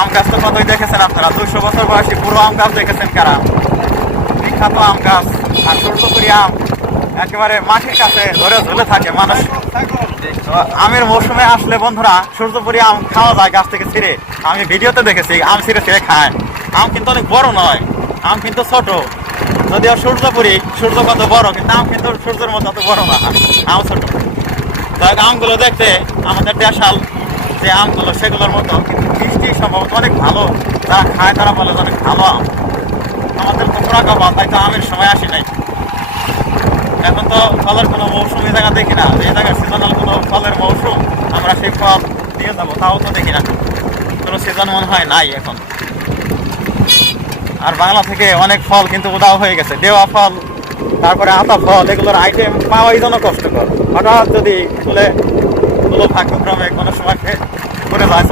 আম গাছ তো কতই দেখেছেন আপনারা, 200 বছর বয়সী পুরো আম গাছ দেখেছেন কারা? বিখ্যাত আম গাছ। আর সূর্যপুরি আম একেবারে মাটির কাছে ধরে ঝুলে থাকে মানুষ। তো আমের মৌসুমে আসলে বন্ধুরা সূর্যপুরি আম খাওয়া যায় গাছ থেকে ছিঁড়ে। আমি ভিডিওতে দেখেছি আম ছিঁড়ে ছিঁড়ে খায়। আম কিন্তু অনেক বড় নয়, আম কিন্তু ছোট। যদিও সূর্যপুরি সূর্য কত বড়, কিন্তু আম কিন্তু সূর্যের মতো অত বড় না, আম ছোট। তাই আমগুলো দেখতে আমাদের দেশাল যে আমগুলো সেগুলোর মতো, কিন্তু মিষ্টি সম্ভবত অনেক ভালো। যারা খায় তারা বলে অনেক ভালো আম। আমাদের তো পুরা খাওয়া, তাই তো আমের সময় আসি নাই। এখন তো ফলের কোনো মৌসুম এই জায়গা দেখি না, এই জায়গায় সিজনাল কোনো ফলের মৌসুম আমরা সেই ফল দিয়ে যাবো তাও তো দেখি না। কোনো সিজন মনে হয় নাই এখন। আর বাংলা থেকে অনেক ফল কিন্তু উধাও হয়ে গেছে। দেওয়া ফল, তারপরে আতা ফল, এগুলোর আইটেম পাওয়াই যেন কষ্টকর। হঠাৎ যদি খুলে ভাগ্যক্রমে কোনো সময় করে যায়